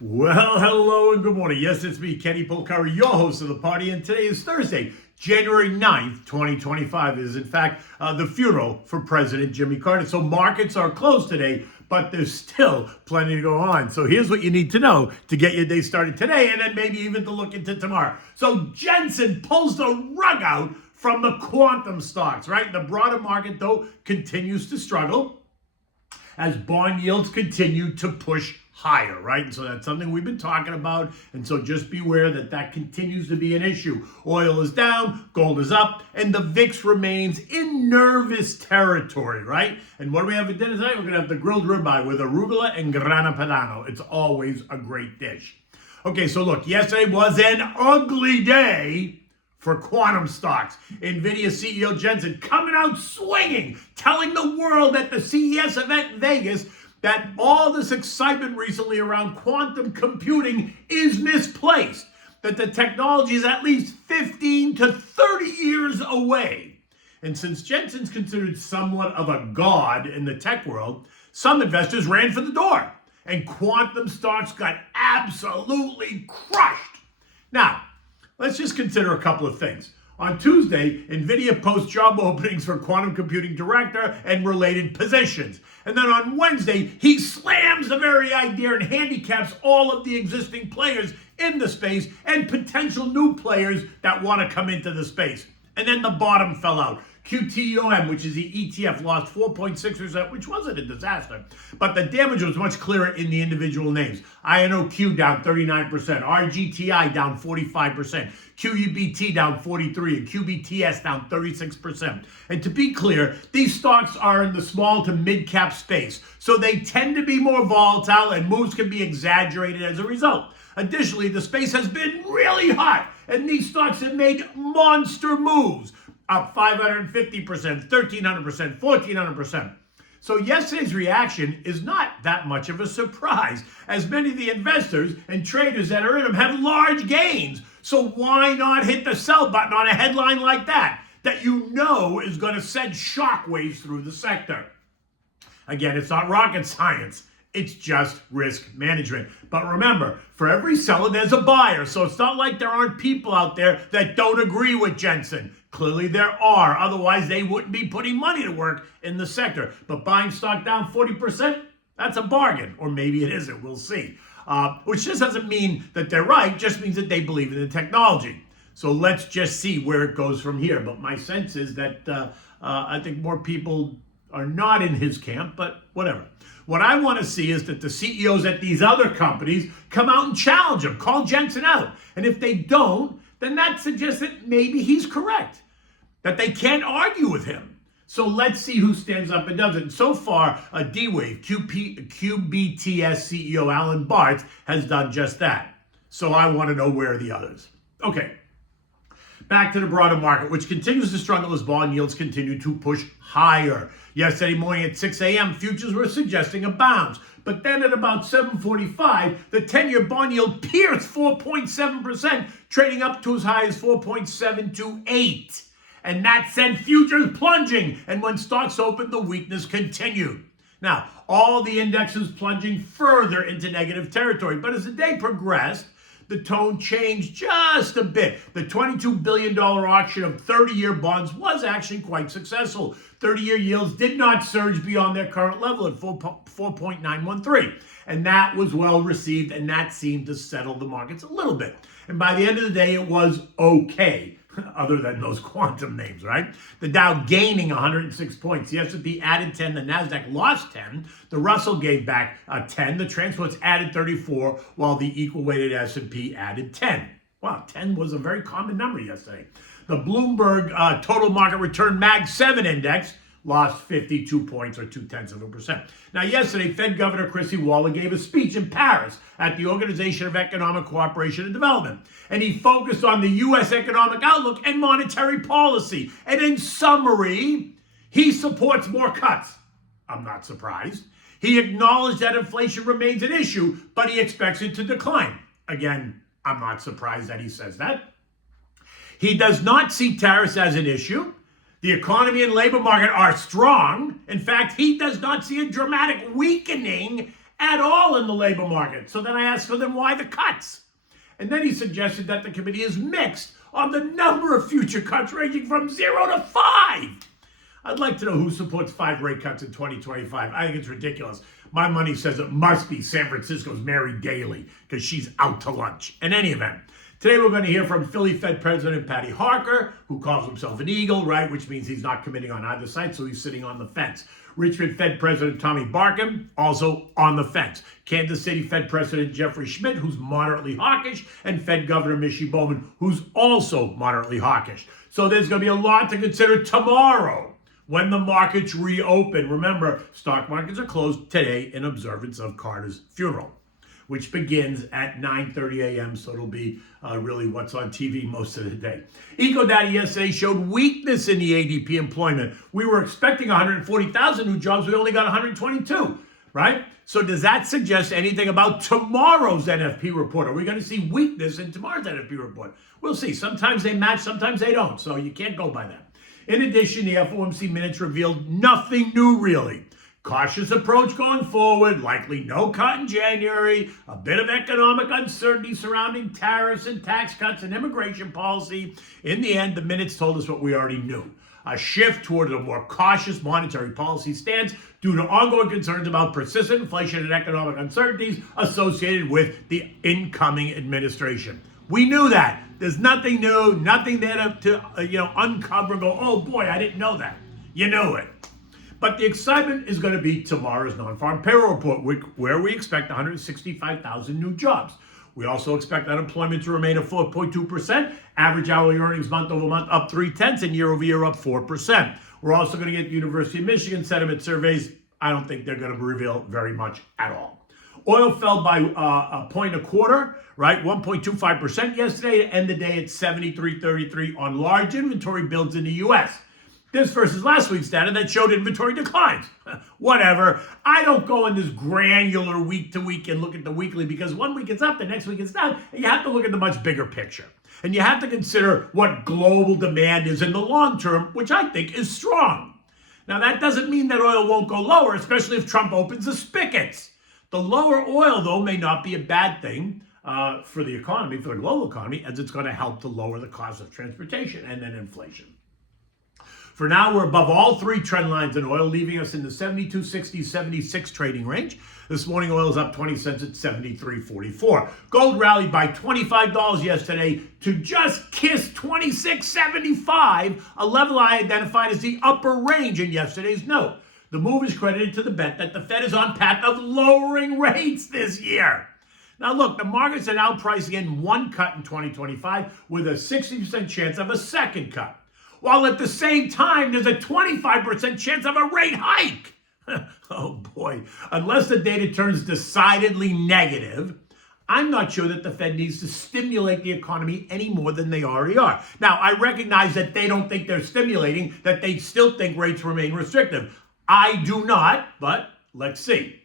Well, hello and good morning. Yes, it's me, Kenny Polcari, your host of the party, and today is Thursday, January 9th, 2025. It is, in fact, the funeral for President Jimmy Carter. So markets are closed today, but there's still plenty to go on. So here's what you need to know to get your day started today, and then maybe even to look into tomorrow. So Jensen pulls the rug out from the quantum stocks, right? The broader market, though, continues to struggle as bond yields continue to push higher, right? And so that's something we've been talking about. And so just beware that that continues to be an issue. Oil is down, gold is up, and the VIX remains in nervous territory, right? And what do we have for dinner tonight? We're going to have the grilled ribeye with arugula and Grana Padano. It's always a great dish. Okay, so look, yesterday was an ugly day for quantum stocks. NVIDIA CEO Jensen coming out swinging, telling the world at the CES event in Vegas that all this excitement recently around quantum computing is misplaced, that the technology is at least 15 to 30 years away. And since Jensen's considered somewhat of a god in the tech world, some investors ran for the door, and quantum stocks got absolutely crushed. Now, let's just consider a couple of things. On Tuesday, NVIDIA posts job openings for quantum computing director and related positions. And then on Wednesday, he slams the very idea and handicaps all of the existing players in the space and potential new players that want to come into the space. And then the bottom fell out. QTOM, which is the ETF, lost 4.6%, which wasn't a disaster. But the damage was much clearer in the individual names. IONQ down 39%, RGTI down 45%, QUBT down 43%, and QBTS down 36%. And to be clear, these stocks are in the small to mid-cap space, so they tend to be more volatile and moves can be exaggerated as a result. Additionally, the space has been really hot, and these stocks have made monster moves, up 550%, 1,300%, 1,400%. So yesterday's reaction is not that much of a surprise, as many of the investors and traders that are in them have large gains. So why not hit the sell button on a headline like that you know is going to send shockwaves through the sector? Again, it's not rocket science. It's just risk management. But remember, for every seller, there's a buyer. So it's not like there aren't people out there that don't agree with Jensen. Clearly there are. Otherwise, they wouldn't be putting money to work in the sector. But buying stock down 40%, that's a bargain. Or maybe it isn't. We'll see. Which just doesn't mean that they're right. Just means that they believe in the technology. So let's just see where it goes from here. But my sense is that I think more people are not in his camp, but whatever. What I want to see is that the CEOs at these other companies come out and challenge him, call Jensen out. And if they don't, then that suggests that maybe he's correct, that they can't argue with him. So let's see who stands up and does it. And so far, D-Wave, QBTS CEO Alan Bartz has done just that. So I want to know where are the others. Okay. Back to the broader market, which continues to struggle as bond yields continue to push higher. Yesterday morning at 6 a.m., futures were suggesting a bounce. But then at about 7:45, the 10-year bond yield pierced 4.7%, trading up to as high as 4.728. And that sent futures plunging. And when stocks opened, the weakness continued. Now, all the indexes plunging further into negative territory. But as the day progressed, the tone changed just a bit. The $22 billion auction of 30-year bonds was actually quite successful. 30-year yields did not surge beyond their current level at 4.913. And that was well received, and that seemed to settle the markets a little bit. And by the end of the day, it was okay, other than those quantum names, right? The Dow gaining 106 points. The S&P added 10. The NASDAQ lost 10. The Russell gave back 10. The transports added 34, while the equal-weighted S&P added 10. Wow, 10 was a very common number yesterday. The Bloomberg Total Market Return Mag 7 Index lost 52 points, or 0.2%. Now, yesterday, Fed Governor Chrissy Waller gave a speech in Paris at the Organization of Economic Cooperation and Development, and he focused on the U.S. economic outlook and monetary policy. And in summary, he supports more cuts. I'm not surprised. He acknowledged that inflation remains an issue, but he expects it to decline. Again, I'm not surprised that he says that. He does not see tariffs as an issue. The economy and labor market are strong. In fact, he does not see a dramatic weakening at all in the labor market. So then I asked them, why the cuts? And then he suggested that the committee is mixed on the number of future cuts ranging from 0 to 5. I'd like to know who supports 5 rate cuts in 2025. I think it's ridiculous. My money says it must be San Francisco's Mary Daly because she's out to lunch. In any event, today we're going to hear from Philly Fed President Patty Harker, who calls himself an eagle, right? Which means he's not committing on either side, so he's sitting on the fence. Richmond Fed President Tommy Barkin, also on the fence. Kansas City Fed President Jeffrey Schmidt, who's moderately hawkish, and Fed Governor Michie Bowman, who's also moderately hawkish. So there's going to be a lot to consider tomorrow when the markets reopen. Remember, stock markets are closed today in observance of Carter's funeral, which begins at 9:30 a.m., so it'll be really what's on TV most of the day. EcoData yesterday showed weakness in the ADP employment. We were expecting 140,000 new jobs. We only got 122, right? So does that suggest anything about tomorrow's NFP report? Are we going to see weakness in tomorrow's NFP report? We'll see. Sometimes they match, sometimes they don't, so you can't go by that. In addition, the FOMC minutes revealed nothing new, really. Cautious approach going forward, likely no cut in January, a bit of economic uncertainty surrounding tariffs and tax cuts and immigration policy. In the end, the minutes told us what we already knew. A shift toward a more cautious monetary policy stance due to ongoing concerns about persistent inflation and economic uncertainties associated with the incoming administration. We knew that. There's nothing new, nothing there to uncover and go, oh boy, I didn't know that. You knew it. But the excitement is going to be tomorrow's non-farm payroll report, where we expect 165,000 new jobs. We also expect unemployment to remain at 4.2%, average hourly earnings month over month up 0.3%, and year over year up 4%. We're also going to get the University of Michigan sentiment surveys. I don't think they're going to reveal very much at all. Oil fell by a point a quarter, right? 1.25% yesterday to end the day at 73.33 on large inventory builds in the U.S. This versus last week's data that showed inventory declines. Whatever. I don't go in this granular week to week and look at the weekly because one week it's up, the next week it's down. And you have to look at the much bigger picture. And you have to consider what global demand is in the long term, which I think is strong. Now, that doesn't mean that oil won't go lower, especially if Trump opens the spigots. The lower oil, though, may not be a bad thing for the economy, for the global economy, as it's going to help to lower the cost of transportation and then inflation. For now, we're above all 3 trend lines in oil, leaving us in the 72, 60, 76 trading range. This morning, oil is up 20 cents at 73.44. Gold rallied by $25 yesterday to just kiss 26.75, a level I identified as the upper range in yesterday's note. The move is credited to the bet that the Fed is on path of lowering rates this year. Now look, the markets are now pricing in 1 cut in 2025 with a 60% chance of a second cut, while at the same time there's a 25% chance of a rate hike. Oh boy, unless the data turns decidedly negative, I'm not sure that the Fed needs to stimulate the economy any more than they already are. Now, I recognize that they don't think they're stimulating, that they still think rates remain restrictive. I do not, but let's see.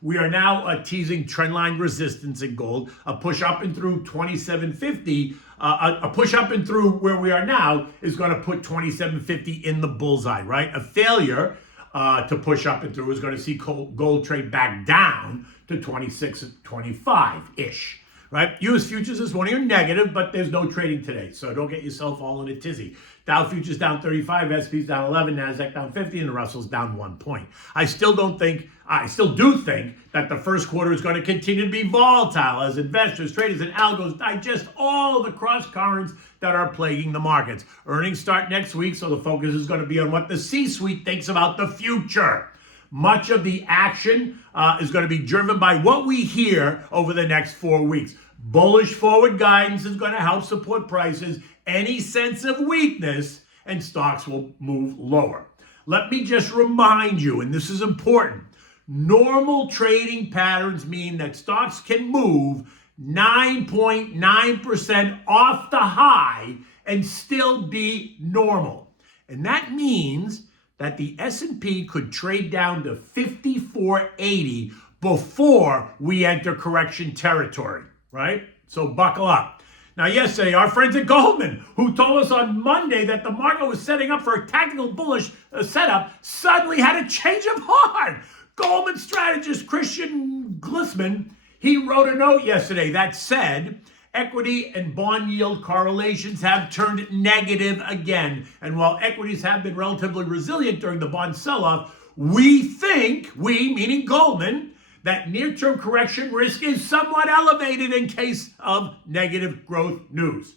We are now teasing trendline resistance in gold, a push up and through 2750, a push up and through where we are now is going to put 2750 in the bullseye, right? A failure to push up and through is going to see gold trade back down to 26.25-ish. Right? U.S. futures this morning are negative, but there's no trading today, so don't get yourself all in a tizzy. Dow futures down 35, S&P's down 11, Nasdaq down 50, and the Russell's down 1 point. I still do think that the first quarter is going to continue to be volatile as investors, traders, and algos digest all of the cross currents that are plaguing the markets. Earnings start next week, so the focus is going to be on what the C-suite thinks about the future. Much of the action is going to be driven by what we hear over the next 4 weeks. Bullish forward guidance is going to help support prices. Any sense of weakness, and stocks will move lower. Let me just remind you, and this is important, normal trading patterns mean that stocks can move 9.9% off the high and still be normal. And that means that the S&P could trade down to 5480 before we enter correction territory, right? So buckle up. Now, yesterday, our friends at Goldman, who told us on Monday that the market was setting up for a tactical bullish setup, suddenly had a change of heart. Goldman strategist Christian Glissman, he wrote a note yesterday that said, equity and bond yield correlations have turned negative again. And while equities have been relatively resilient during the bond sell-off, we think, we, meaning Goldman, that near-term correction risk is somewhat elevated in case of negative growth news.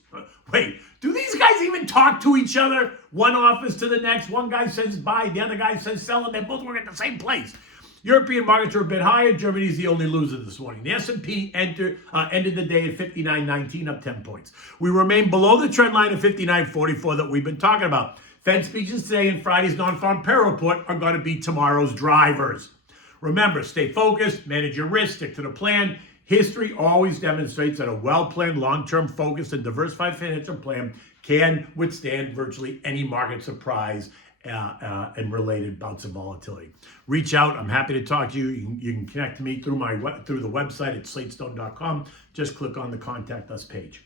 Wait, do these guys even talk to each other? One office to the next, one guy says buy, the other guy says sell, and they both work at the same place. European markets are a bit higher. Germany's the only loser this morning. The S&P ended the day at 59.19, up 10 points. We remain below the trend line of 59.44 that we've been talking about. Fed speeches today and Friday's non-farm payroll report are going to be tomorrow's drivers. Remember, stay focused, manage your risk, stick to the plan. History always demonstrates that a well-planned, long-term focused and diversified financial plan can withstand virtually any market surprise and related bouts of volatility. Reach out. I'm happy to talk to you. You can connect to me through the website at slatestone.com. Just click on the Contact Us page.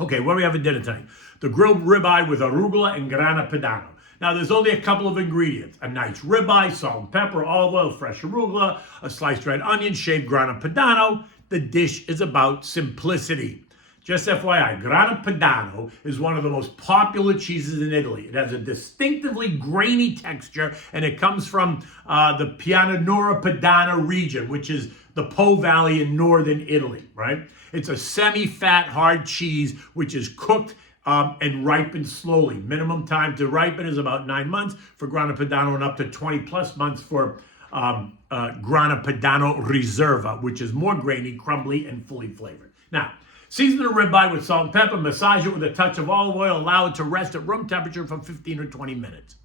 Okay, what do we have for dinner tonight? The grilled ribeye with arugula and Grana Padano. Now, there's only a couple of ingredients. A nice ribeye, salt and pepper, olive oil, fresh arugula, a sliced red onion, shaved Grana Padano. The dish is about simplicity. Just FYI, Grana Padano is one of the most popular cheeses in Italy. It has a distinctively grainy texture, and it comes from the Pianura Padana region, which is the Po Valley in northern Italy, right? It's a semi-fat, hard cheese, which is cooked and ripened slowly. Minimum time to ripen is about 9 months for Grana Padano and up to 20 plus months for Grana Padano Riserva, which is more grainy, crumbly, and fully flavored. Now, season the ribeye with salt and pepper, massage it with a touch of olive oil, allow it to rest at room temperature for 15 or 20 minutes.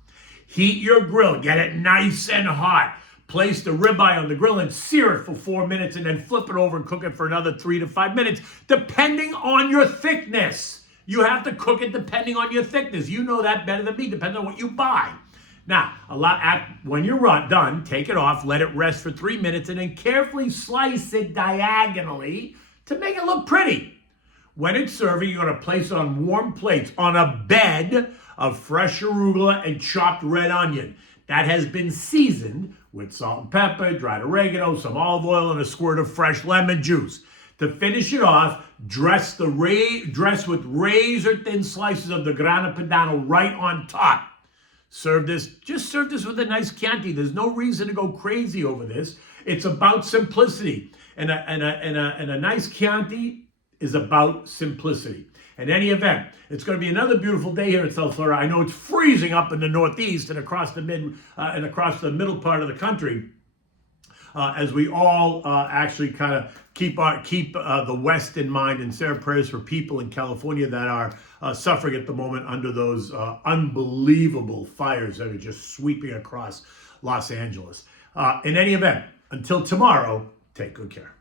Heat your grill, get it nice and hot. Place the ribeye on the grill and sear it for 4 minutes and then flip it over and cook it for another 3 to 5 minutes, depending on your thickness. You have to cook it depending on your thickness. You know that better than me, depending on what you buy. Now, when you're done, take it off, let it rest for 3 minutes, and then carefully slice it diagonally to make it look pretty. When it's serving, you're going to place it on warm plates on a bed of fresh arugula and chopped red onion. That has been seasoned with salt and pepper, dried oregano, some olive oil, and a squirt of fresh lemon juice. To finish it off, dress with razor-thin slices of the Grana Padano right on top. Serve this with a nice Chianti. There's no reason to go crazy over this. It's about simplicity. And a nice Chianti is about simplicity. In any event, it's going to be another beautiful day here in South Florida. I know it's freezing up in the Northeast and across the middle part of the country, as we all actually kind of keep the West in mind and say our prayers for people in California that are suffering at the moment under those unbelievable fires that are just sweeping across Los Angeles. In any event, until tomorrow, take good care.